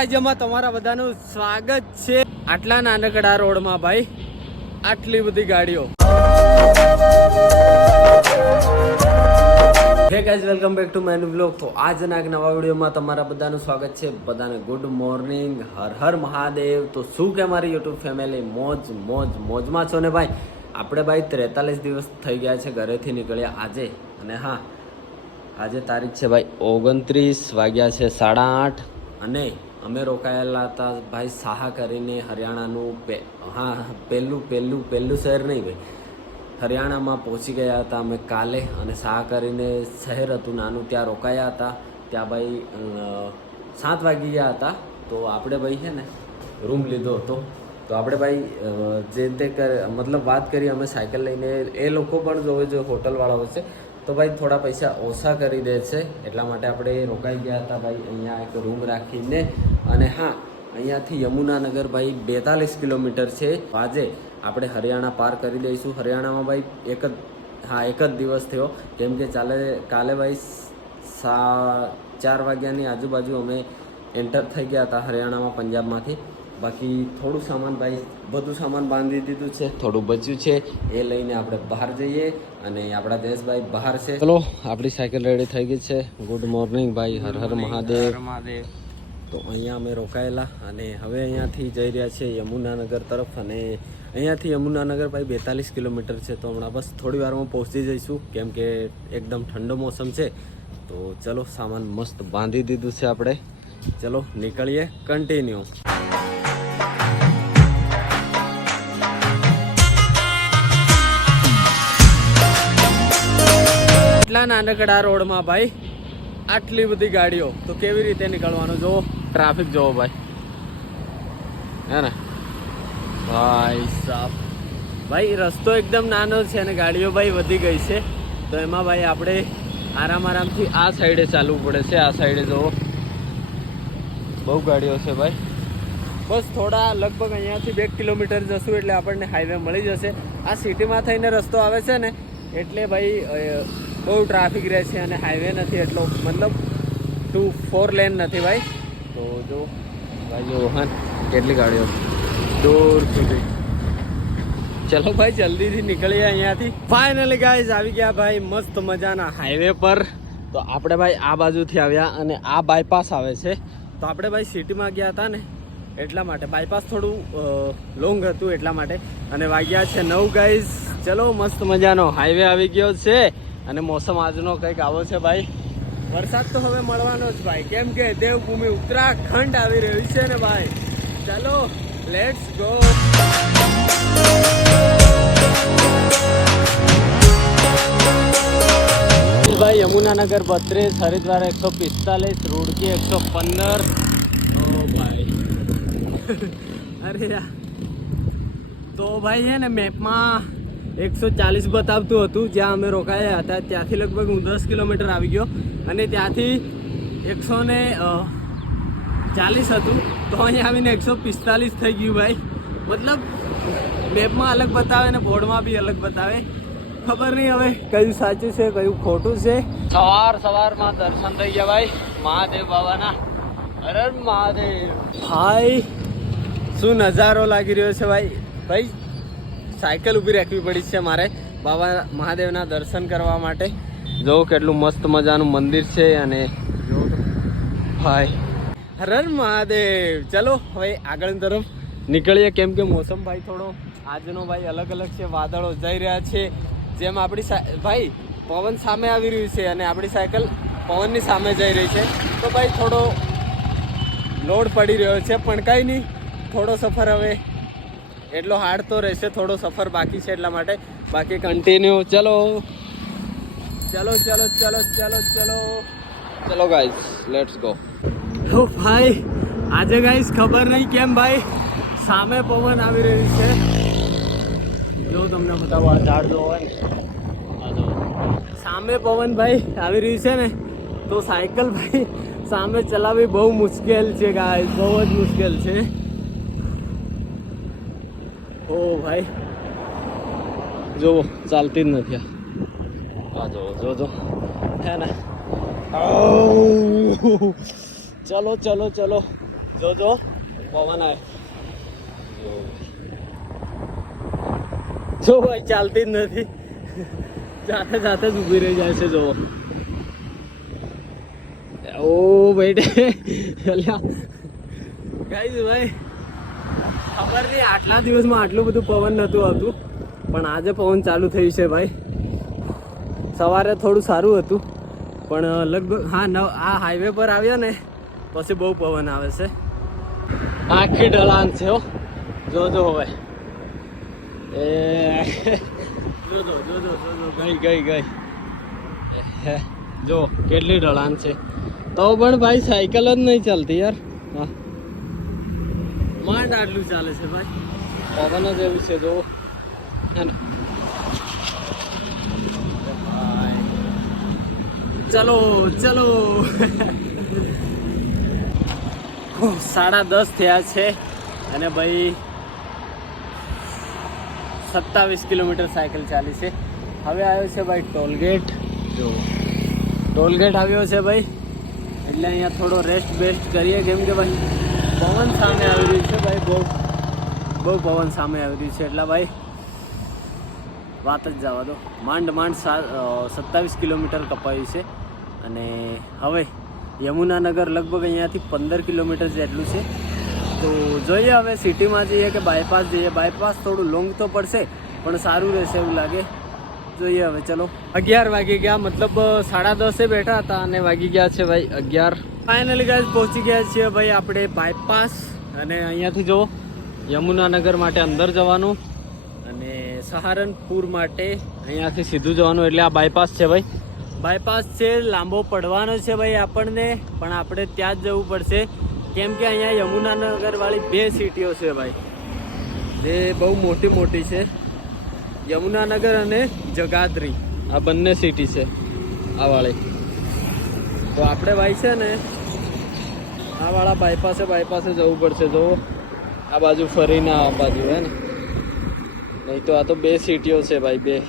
રાજ્યમાં તમારા બધાનું સ્વાગત છે. આટલા નાનકડા રોડમાં ભાઈ આટલી બધી ગાડીઓ. Hey guys, welcome back to my new vlog. તો આજના એક નવા વિડીયોમાં તમારા બધાનું સ્વાગત છે. બધાને ગુડ મોર્નિંગ, હર હર મહાદેવ. તો શું કે મારી યુટ્યુબ ફેમિલી મોજમાં છો ને ભાઈ? આપણે ભાઈ 43 દિવસ થઈ ગયા છે ઘરેથી નીકળ્યા આજે. અને હા, આજે તારીખ છે ભાઈ 29 વાગ્યા છે 8:30. અને અમે રોકાયેલા હતા ભાઈ સાહા કરીને, હરિયાણાનું પહેલું શહેર નહીં ભાઈ, હરિયાણામાં પહોંચી ગયા હતા અમે કાલે. અને સાહા કરીને શહેર હતું નાનું, ત્યાં રોકાયા હતા. ત્યાં ભાઈ 7 વાગી ગયા હતા. તો આપણે ભાઈ છે ને રૂમ લીધો હતો. તો આપણે ભાઈ જે તે મતલબ વાત કરી અમે સાયકલ લઈને. એ લોકો પણ જોવે જો હોટલવાળાઓ છે તો ભાઈ થોડા પૈસા ઓછા કરી દે છે, એટલા માટે આપણે રોકાઈ ગયા હતા ભાઈ અહીંયા એક રૂમ રાખીને. અને હા, અહીંયાથી યમુનાનગર ભાઈ 42 કિલોમીટર છે. આજે આપણે હરિયાણા પાર કરી દઈશું. હરિયાણામાં ભાઈ એક જ દિવસ થયો, કેમ કે કાલે ભાઈ 4 વાગ્યાની આજુબાજુ અમે એન્ટર થઈ ગયા હતા હરિયાણામાં પંજાબમાંથી. બાકી થોડું સામાન ભાઈ, બધું સામાન બાંધી દીધું છે, થોડું બચ્યું છે, એ લઈને આપણે બહાર જઈએ. અને આપણા દેશભાઈ બહાર છે. ચલો, આપણી સાયકલ રેડી થઈ ગઈ છે. ગુડ મોર્નિંગ ભાઈ, હર હર મહાદેવ. તો અહીંયા અમે રોકાયેલા અને હવે અહીંયાથી જઈ રહ્યા છીએ યમુનાનગર તરફ. અને અહીંયાથી યમુનાનગર ભાઈ 42 કિલોમીટર છે. તો હમણાં બસ થોડી વારમાં પહોંચી જઈશું, કેમ કે એકદમ ઠંડો મોસમ છે. તો ચલો, સામાન મસ્ત બાંધી દીધું છે આપણે. ચલો નીકળીએ, કન્ટિન્યુ. આટલા નાનકડા રોડમાં ભાઈ આટલી બધી ગાડીઓ, તો કેવી રીતે નીકળવાનું? જો ટ્રાફિક જોવો ભાઈ, હે ને ભાઈ સાહેબ. ભાઈ રસ્તો એકદમ નાનો છે અને ગાડીઓ ભાઈ વધી ગઈ છે. તો એમાં ભાઈ આપણે આરામથી આ સાઈડે ચાલવું પડે છે. આ સાઈડે જોવો બહુ ગાડીઓ છે ભાઈ. બસ થોડા લગભગ અહીંયાથી 2 કિલોમીટર જશું એટલે આપણને હાઈવે મળી જશે. આ સિટીમાં થઈને રસ્તો આવે છે ને એટલે ભાઈ બહુ ટ્રાફિક રહે છે. અને હાઈવે નથી એટલો, મતલબ 4 લેન નથી ભાઈ. તો જો ભાઈ જો કેટલી ગાડીઓ દૂર સુધી. ચલો ભાઈ જલ્દીથી નીકળીએ અહીંયાથી. ફાઇનલી ગાઈઝ આવી ગયા ભાઈ મસ્ત મજાના હાઈવે પર. તો આપણે ભાઈ આ બાજુથી આવ્યા અને આ બાયપાસ આવે છે. તો આપણે ભાઈ સિટીમાં ગયા હતા ને એટલા માટે, બાયપાસ થોડું લોંગ હતું એટલા માટે. અને વાગ્યા છે 9 ગાઈઝ. ચલો, મસ્ત મજાનો હાઈવે આવી ગયો છે. અને મોસમ આજનો કંઈક આવો છે ભાઈ. વરસાદ તો હવે મળવાનો જ ભાઈ, કેમ કે દેવભૂમિ ઉત્તરાખંડ આવી રહ્યું છે ને ભાઈ. ચાલો લેટ્સ ગો. ભાઈ યમુનાનગર 32, હરિદ્વાર 145, રૂડકી 115. ઓ ભાઈ અરે યાર. તો ભાઈ છે ને મેપમાં 140 બતાવતું હતું જ્યાં અમે રોકાયા હતા. ત્યાંથી લગભગ હું 10 કિલોમીટર આવી ગયો અને ત્યાંથી 140 હતું. તો અહીંયા આવીને 145 થઈ ગયું ભાઈ. મતલબ મેપમાં અલગ બતાવે ને બોર્ડમાં બી અલગ બતાવે. ખબર નહીં હવે કયું સાચું છે કયું ખોટું છે. સવારમાં દર્શન થઈ ગયા ભાઈ મહાદેવ બાબાના. અરે મહાદેવ ભાઈ, શું નજારો લાગી રહ્યો છે ભાઈ. ભાઈ સાયકલ ઊભી રાખવી પડી છે મારે બાબા મહાદેવના દર્શન કરવા માટે. જો કેટલું મસ્ત મજાનું મંદિર છે. અને જો ભાઈ હર હર મહાદેવ. ચલો હવે આગળની તરફ નીકળીએ, કેમ કે મોસમ ભાઈ થોડો આજનો ભાઈ અલગ છે. વાદળો જઈ રહ્યા છે. જેમ આપણી ભાઈ પવન સામે આવી રહ્યું છે અને આપણી સાયકલ પવનની સામે જઈ રહી છે. તો ભાઈ થોડો લોડ પડી રહ્યો છે, પણ કંઈ નહીં. થોડો સફર હવે એટલો હાર્ડ તો રહેશે, થોડો સફર બાકી છે એટલા માટે. બાકી કન્ટિન્યુ. ચલો ચલો ચલો ચલો ચલો ચલો ચલો ગાઈઝ, લેટ્સ ગો. તો ભાઈ આજે ગાઈઝ ખબર નહીં કેમ ભાઈ સામે પવન આવી રહ્યું છે. જો તમને બતાવો, આ ઝાડ જો હોય ને, સામે પવન ભાઈ આવી રહ્યું છે ને, તો સાયકલ ભાઈ સામે ચલાવવી બહુ મુશ્કેલ છે ગાઈઝ, બહુ જ મુશ્કેલ છે. ઓ ભાઈ જો ચાલતી જ નથી. આ જો હે ને. ચલો ચલો ચલો જો પવન આવે જો ભાઈ ચાલતી જ નથી જાતે જાતે જ ઊભી રહી જાય છે જો ઓ બેટે ગાઈસ ભાઈ ખબર નહીં આટલા દિવસમાં આટલું બધું પવન નહોતું આવતું પણ આજે પવન ચાલુ થયું છે ભાઈ સવારે થોડું સારું હતું પણ લગભગ આ હાઈવે પર આવ્યા ને પછી બહુ પવન આવે છે આખી ઢલાન છે હો જો ભાઈ એ જો ગઈ જો કેટલી ઢલાન છે તો પણ ભાઈ સાયકલ જ નહીં ચાલતી યાર હા માંડ આટલું ચાલે છે ભાઈ પવન જ એવું છે જો હે ને ચલો 10:30 થયા છે અને ભાઈ 27 કિલોમીટર સાયકલ ચાલી છે હવે આવ્યો છે ભાઈ ટોલગેટ જો ટોલગેટ આવ્યો છે ભાઈ એટલે અહીંયા થોડો રેસ્ટ બેસ્ટ કરીએ કેમ કે ભાઈ પવન સામે આવી રહ્યું છે ભાઈ બહુ પવન સામે આવી રહ્યું છે એટલે ભાઈ વાત જ જવા દો માંડ 27 કિલોમીટર કપાયું છે અને હવે યમુનાનગર લગભગ અહીંયાથી 15 કિલોમીટર જેટલું છે તો જોઈએ હવે સિટીમાં જઈએ કે બાયપાસ જઈએ બાયપાસ થોડું લોંગ તો પડશે પણ સારું રહેશે એવું લાગે જોઈએ હવે ચલો 11 વાગી ગયા મતલબ 10:30 બેઠા હતા અને વાગી ગયા છે ભાઈ 11 ફાઇનલી ગાઈસ પહોંચી ગયા છીએ ભાઈ આપણે બાયપાસ અને અહીંયાથી જો યમુનાનગર માટે અંદર જવાનું અને સહારનપુર માટે અહીંયાથી સીધું જવાનું એટલે આ બાયપાસ છે ભાઈ બાયપાસ છે લાંબો પડવાનો છે ભાઈ આપણને પણ આપણે ત્યાં જ જવું પડશે કેમ કે અહીંયા યમુનાનગર વાળી 2 સિટીઓ છે ભાઈ જે બહુ મોટી છે યમુનાનગર અને જગાદરી આ બંને સિટી છે આ વાળી તો આપણે ભાઈ છે ને આ વાળા બાયપાસે જવું પડશે જો આ બાજુ ફરીને આ બાજુ હે ને નહીં તો આ તો 2 સિટીઓ છે ભાઈ 2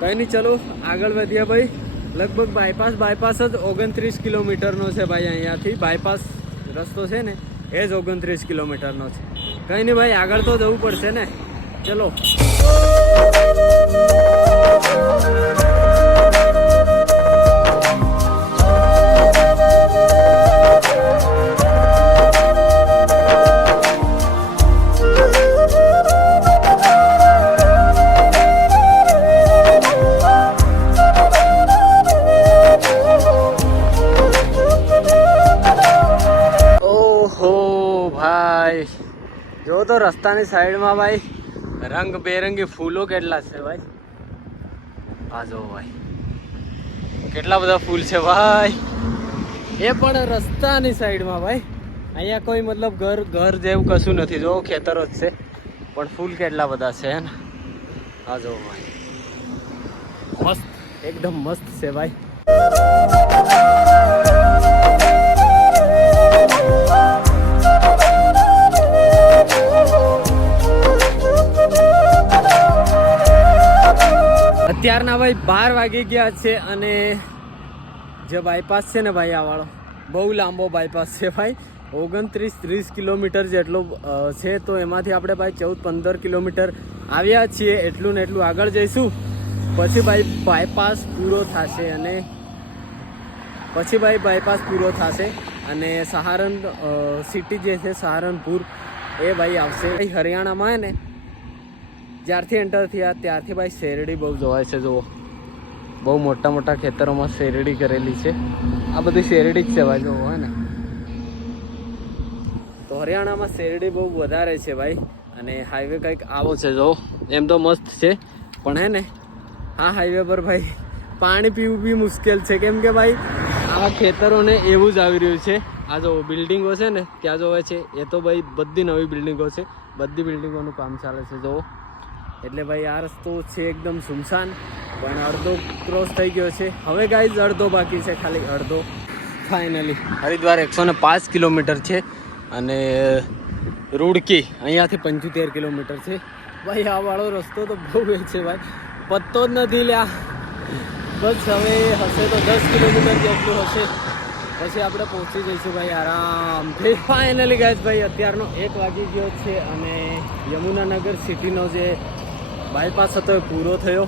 કંઈ નહીં ચલો આગળ વધીએ ભાઈ લગભગ બાયપાસ જ 29 કિલોમીટરનો છે ભાઈ અહીંયાથી બાયપાસ રસ્તો છે ને એ જ 29 કિલોમીટરનો છે કંઈ નહીં ભાઈ આગળ તો જવું પડશે ને ચલો જો તો રસ્તાની સાઈડમાં ભાઈ રંગબેરંગી ફૂલો કેટલા છે ભાઈ આ જો ભાઈ કેટલા બધા ફૂલ છે ભાઈ એ પણ રસ્તાની સાઈડમાં ભાઈ અહીંયા કોઈ મતલબ ઘર જેવું કશું નથી જો ખેતરો જ છે પણ ફૂલ કેટલા બધા છે હે ને આ જો ભાઈ મસ્ત એકદમ મસ્ત છે ભાઈ અત્યારના ભાઈ 12 વાગી ગયા છે અને જે બાયપાસ છે ને ભાઈ આ વાળો બહુ લાંબો બાયપાસ છે ભાઈ 29-30 કિલોમીટર જેટલો છે તો એમાંથી આપણે ભાઈ 14-15 કિલોમીટર આવ્યા છીએ એટલું ને એટલું આગળ જઈશું પછી ભાઈ બાયપાસ પૂરો થશે અને સિટી જે છે સહારનપુર એ ભાઈ આવશે ભાઈ હરિયાણામાં હે ને જ્યારથી એન્ટર થયા ત્યારથી ભાઈ શેરડી બહુ જોવાય છે જુઓ બહુ મોટા ખેતરોમાં શેરડી કરેલી છે આ બધી શેરડી જ છે ભાઈ જુઓ હે ને તો હરિયાણામાં શેરડી બહુ વધારે છે ભાઈ અને હાઈવે કંઈક આવો છે જો એમ તો મસ્ત છે પણ હે ને આ હાઈવે પર ભાઈ પાણી પીવું બી મુશ્કેલ છે કેમ કે ભાઈ આ ખેતરોને એવું જ આવી રહ્યું છે આ જો બિલ્ડિંગો છે ને ત્યાં જોવે છે એ તો ભાઈ બધી નવી બિલ્ડિંગો છે બધી બિલ્ડિંગોનું કામ ચાલે છે જો એટલે ભાઈ આ રસ્તો છે એકદમ સુમસાન પણ અડધો ક્રોસ થઈ ગયો છે હવે ગાઈઝ અડધો બાકી છે ખાલી અડધો ફાઇનલી હરિદ્વાર 105 કિલોમીટર છે અને રૂડકી અહીંયાથી 75 કિલોમીટર છે ભાઈ આ વાળો રસ્તો તો બહુ એ છે ભાઈ પત્તો જ નથી લ્યા બસ હવે હશે તો 10 કિલોમીટર જેટલું હશે પછી આપણે પહોંચી જઈશું ભાઈ આરામથી. ફાઇનલી ગાઈસ ભાઈ અત્યારનો 1 વાગી ગયો છે અને યમુનાનગર સિટીનો જે બાયપાસ હતો એ પૂરો થયો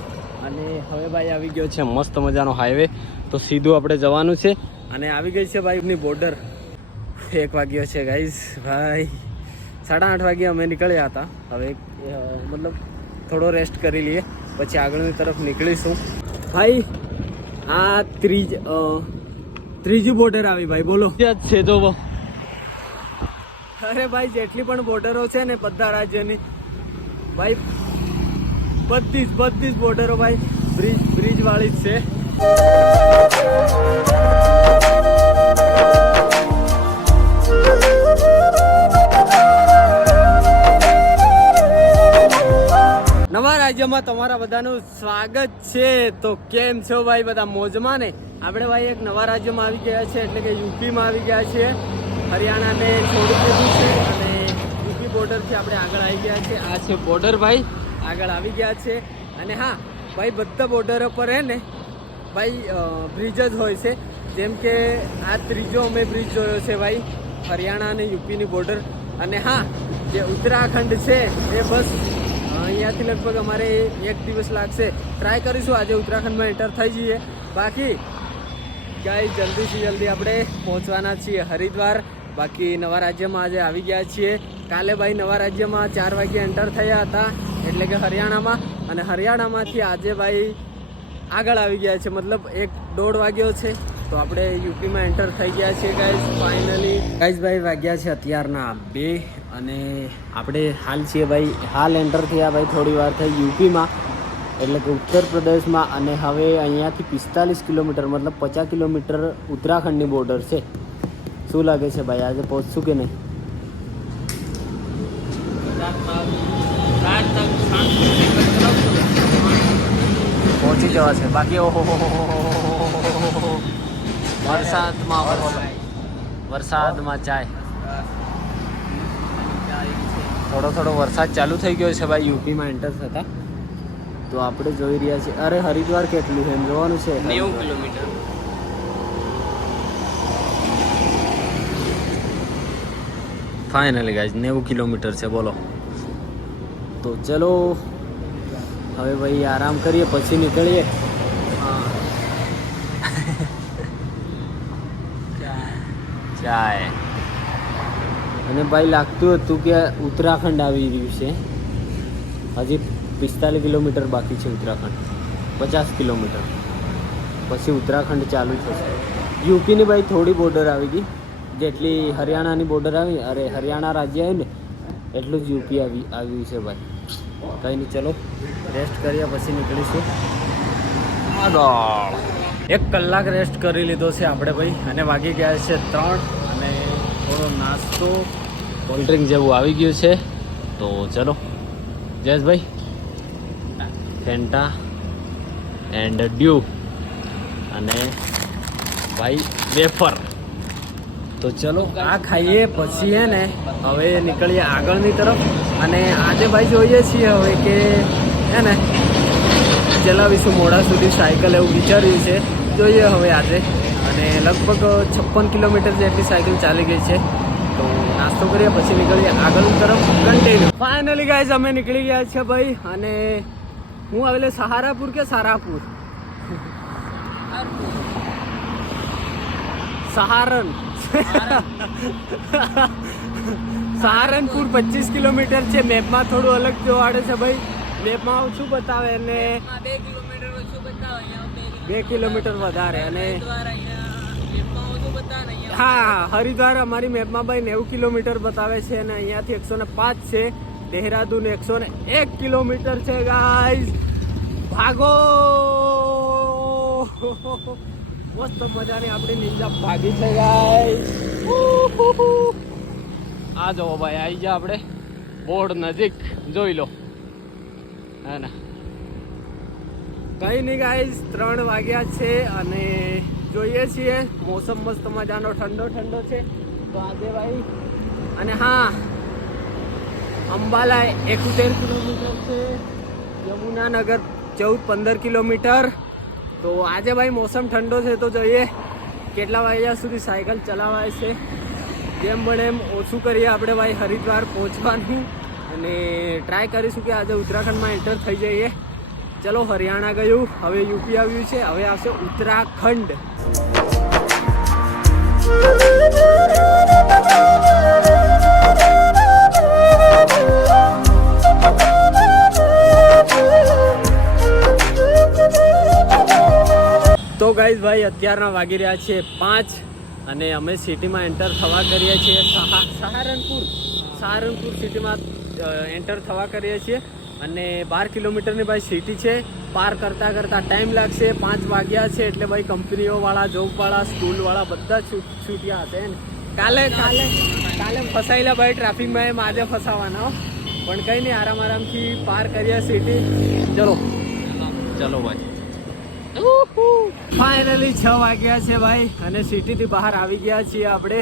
અને હવે ભાઈ આવી ગયો છે મસ્ત મજાનો હાઈવે. તો સીધું આપણે જવાનું છે અને આવી ગઈ છે ભાઈ એમની બોર્ડર. 1 વાગ્યો છે ગાઈસ ભાઈ. 8:30 વાગે અમે નીકળ્યા હતા. હવે મતલબ થોડો રેસ્ટ કરી લઈએ પછી આગળની તરફ નીકળીશું ભાઈ. આ ત્રીજી બોર્ડર આવી ભાઈ. બોલો છે તો અરે ભાઈ જેટલી પણ બોર્ડરો છે ને બધા રાજ્યની ભાઈ બધી જ બોર્ડરો ભાઈ બ્રિજ વાળી જ છે. નવા રાજ્યમાં તમારા બધાનું સ્વાગત છે. તો કેમ છો ભાઈ? બધા મોજમાં ને? આપણે ભાઈ એક નવા રાજ્યમાં આવી ગયા છે એટલે કે યુપીમાં આવી ગયા છીએ. હરિયાણાને છોડી દીધું છે અને યુપી બોર્ડરથી આપણે આગળ આવી ગયા છે. આ છે બોર્ડર ભાઈ, આગળ આવી ગયા છે. અને હા ભાઈ બધા બોર્ડર પર હે ને ભાઈ બ્રિજ જ હોય છે. જેમ કે આ ત્રીજો અમે બ્રિજ જોયો છે ભાઈ, હરિયાણા અને યુપીની બોર્ડર. અને હા જે ઉત્તરાખંડ છે એ બસ અહીંયાથી લગભગ અમારે 1 દિવસ લાગશે. ટ્રાય કરીશું આજે ઉત્તરાખંડમાં એન્ટર થઈ જઈએ. બાકી ગાઈસ જલ્દીથી જલ્દી આપણે પહોંચવાના છીએ હરિદ્વાર. બાકી નવા રાજ્યમાં આજે આવી ગયા છીએ. કાલે ભાઈ નવા રાજ્યમાં 4 વાગે એન્ટર થયા હતા એટલે કે હરિયાણામાં. અને હરિયાણામાંથી આજે ભાઈ આગળ આવી ગયા છે, મતલબ 1-1.5 વાગ્યો છે. તો આપણે યુપીમાં એન્ટર થઈ ગયા છીએ ગાઈસ ફાઇનલી. ગાઈસ ભાઈ વાગ્યા છે અત્યારના 2 અને આપણે હાલ છીએ ભાઈ, હાલ એન્ટર થયા ભાઈ થોડી વાર થઈ યુપીમાં એટલે કે ઉત્તર પ્રદેશમાં. અને હવે અહીંયાથી 45 કિલોમીટર મતલબ 50 કિલોમીટર ઉત્તરાખંડની બોર્ડર છે. શું લાગે છે ભાઈ આજે પહોંચશું કે નહીં? પહોંચી જવા છે બાકી. ઓહો વરસાદમાં ચાય. થોડો વરસાદ ચાલુ થઈ ગયો છે ભાઈ યુપીમાં એન્ટર થતા. તો આપણે જોઈ રહ્યા છીએ. અરે હરિદ્વાર કેટલું છે એમ જોવાનું છે. 90 કિલોમીટર. ફાઇનલી ગાઈઝ 90 કિલોમીટર છે બોલો. તો ચલો હવે ભાઈ આરામ કરીએ પછી નીકળીએ. ચાય. અને ભાઈ લાગતું હતું કે ઉત્તરાખંડ આવી રહ્યું છે. હજી 45 કિલોમીટર બાકી છે ઉત્તરાખંડ. 50 કિલોમીટર પછી ઉત્તરાખંડ ચાલુ થશે. યુપીની ભાઈ થોડી બોર્ડર આવી ગઈ. જેટલી હરિયાણાની બોર્ડર આવી, અરે હરિયાણા રાજ્ય આવ્યું ને એટલું જ યુપી આવ્યું છે ભાઈ. કંઈ નહીં, ચલો રેસ્ટ કર્યા પછી નીકળીશું. 1 કલાક રેસ્ટ કરી લીધો છે આપણે ભાઈ અને વાગી ગયા છે 3 અને થોડો નાસ્તો કોલ્ડ ડ્રિંક જેવું આવી ગયું છે. તો ચલો જયેશભાઈ ફેન્ટા એન્ડ ડ્યુ અને ભાઈ વેફર. તો ચલો આ ખાઈએ પછી હે ને હવે નીકળીએ આગળની તરફ. અને આજે ભાઈ જોઈએ છીએ હવે કે હે ને ચલાવીશું મોડા સુધી સાયકલ એવું વિચાર્યું છે. જોઈએ હવે આજે. અને લગભગ 56 કિલોમીટર જેટલી સાયકલ ચાલી ગઈ છે. તો નાસ્તો કરીએ પછી નીકળીએ આગળની તરફ કન્ટિન્યુ. ફાઇનલી ગાઈઝ અમે નીકળી ગયા છે ભાઈ. અને હું આવેલે સહારાપુર કે સારાપુર? સહારનપુર 25 કિલોમીટર છે. મેપમાં થોડું અલગ જોવાડે છે ભાઈ. મેપમાં ઓછું બતાવે અને 2 કિલોમીટર ઓછું બતાવે, 2 કિલોમીટર વધારે. અને હા હરિદ્વાર અમારી મેપમાં ભાઈ 90 કિલોમીટર બતાવે છે અને અહીંયાથી 105 છે. દેહરાદૂન 101 કિલોમીટર છે ગાઈઝ. ભાગો. મસ્ત મજાની આપણી નિંજા ભાગી છે ગાઈઝ. આ જો ભાઈ આવી જા આપણે બોર્ડ નજીક જોઈ લો હે ને. કઈ નહીં ગાઈઝ 3 વાગ્યા છે અને જોઈએ છીએ મોસમ મસ્ત મજાનો ઠંડો છે. તો આજે ભાઈ અને હા અંબાલા 71 કિલોમીટર છે, યમુનાનગર 14-15 કિલોમીટર. તો આજે ભાઈ મોસમ ઠંડો છે તો જોઈએ કેટલા વાગ્યા સુધી સાયકલ ચલાવાય છે જેમ બને એમ ઓછું કરીએ આપણે ભાઈ હરિદ્વાર પહોંચવાનું, અને ટ્રાય કરીશું કે આજે ઉત્તરાખંડમાં એન્ટર થઈ જઈએ. ચલો, હરિયાણા ગયું, હવે યુપી આવ્યું છે, હવે આવશે ઉત્તરાખંડ. તો ગાઈઝ ભાઈ અત્યારના વાગી રહ્યા છે 5 અને અમે સિટીમાં એન્ટર થવા કરીએ છીએ. સહારનપુર સિટીમાં એન્ટર થવા કરીએ છીએ અને 12 કિલોમીટરની ભાઈ સિટી છે. પાર કરતાં કરતાં ટાઈમ લાગશે. 5 વાગ્યા છે એટલે ભાઈ કંપનીઓવાળા, જોબવાળા, સ્કૂલવાળા બધા છૂટ્યા હશે ને. કાલે ફસાયેલા ભાઈ ટ્રાફિકમાં એમ આજે ફસાવાના, પણ કંઈ નહીં, આરામથી પાર કરીએ સિટી. ચલો ભાઈ. ફાઇનલી 6 વાગ્યા છે ભાઈ અને સિટીથી બહાર આવી ગયા છીએ આપણે.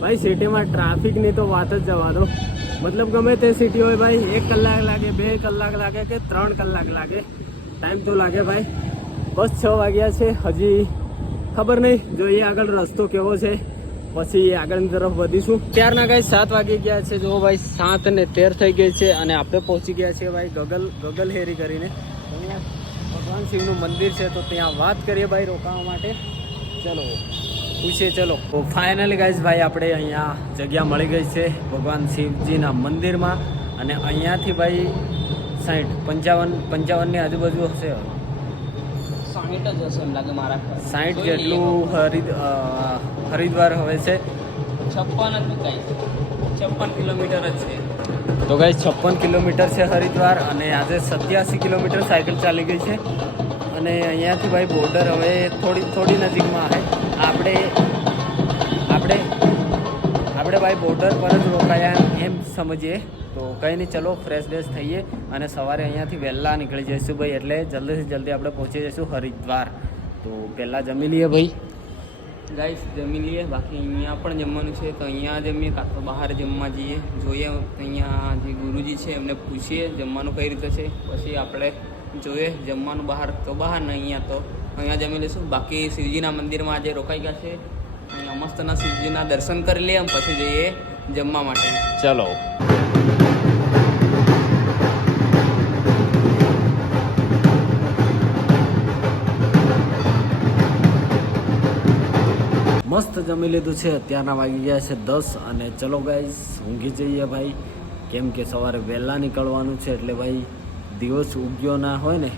ભાઈ સિટીમાં ટ્રાફિકની તો વાત જ જવા દો. મતલબ ગમે તે સિટી હોય ભાઈ, 1 કલાક લાગે, 2 કલાક લાગે કે 3 કલાક લાગે, ટાઈમ તો લાગે ભાઈ. બસ 6 વાગ્યા છે, હજી ખબર નહીં, જોઈએ આગળ રસ્તો કેવો છે, પછી આગળની તરફ વધીશું. ત્યારના ગાઈ 7 વાગી ગયા છે. જો ભાઈ 7:13 થઈ ગઈ છે અને આપણે પહોંચી ગયા છીએ ભાઈ ગગલ હેરી કરીને. અહીંયા ભગવાન શિવનું મંદિર છે, તો ત્યાં વાત કરીએ ભાઈ રોકાવા માટે. ચલો પૂછીએ. ચલો તો ફાઇનલી ગાઈઝ ભાઈ આપણે અહીંયા જગ્યા મળી ગઈ છે ભગવાન શિવજીના મંદિરમાં. અને અહીંયાથી ભાઈ 55ની આજુબાજુ હશે, 60 જ હશે એમ લાગે મારા. 60 જેટલું હરિદ્વાર હવે છે. 56 કિલોમીટર જ છે. તો ગાઈઝ 56 કિલોમીટર છે હરિદ્વાર અને આજે 87 કિલોમીટર સાયકલ ચાલી ગઈ છે. અને અહીંયાથી ભાઈ બોર્ડર હવે થોડી નજીકમાં છે. આપણે ભાઈ બોર્ડર પર જ રોકાયા એમ સમજીએ. તો કંઈ નહીં, ચલો ફ્રેશ ડ્રેસ થઈએ અને સવારે અહીંયાથી વહેલા નીકળી જઈશું ભાઈ, એટલે જલ્દીથી જલ્દી આપણે પહોંચી જઈશું હરિદ્વાર. તો પહેલાં જમી લઈએ ભાઈ. ગાઈસ જમી લઈએ, બાકી અહીંયા પણ જમવાનું છે તો અહીંયા જમીએ, કાં તો બહાર જમવા જઈએ. જોઈએ અહીંયા જે ગુરુજી છે એમને પૂછીએ જમવાનું કઈ રીતે છે, પછી આપણે જોઈએ જમવાનું બહાર તો બહાર ને અહીંયા તો અહીંયા જમી લઈશું. બાકી શિવજીના મંદિરમાં આજે રોકાઈ ગયા છે, અહીંયા મસ્તના શિવજીના દર્શન કરી લઈએ, પછી જઈએ જમવા માટે. ચલો. મસ્ત જમી લીધું છે. અત્યારના વાગી ગયા છે 10 અને ચલો ગાઈઝ ઊંઘી જઈએ ભાઈ, કેમ કે સવારે વહેલા નીકળવાનું છે. એટલે ભાઈ દિવસ ઉગ્યો ના હોય ને,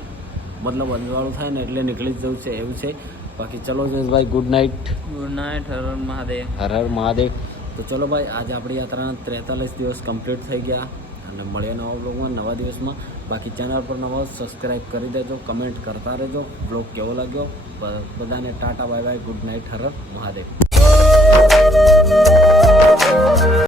મતલબ અંજવાળું થાય ને એટલે નીકળી જ જવું છે એવું છે. બાકી ચલો ભાઈ, ગુડ નાઇટ. Good night. હર હર મહાદેવ. હર હર મહાદેવ. તો ચલો ભાઈ, આજે આપણી યાત્રાના 43 દિવસ કમ્પ્લીટ થઈ ગયા અને મળીએ નવા બ્લોગમાં નવા દિવસમાં. બાકી ચેનલ પર નવા સબસ્ક્રાઈબ કરી દેજો, કમેન્ટ કરતા રહેજો. બ્લોગ કેવો લાગ્યો બધાને tata bye bye, good night, હર હર મહાદેવ.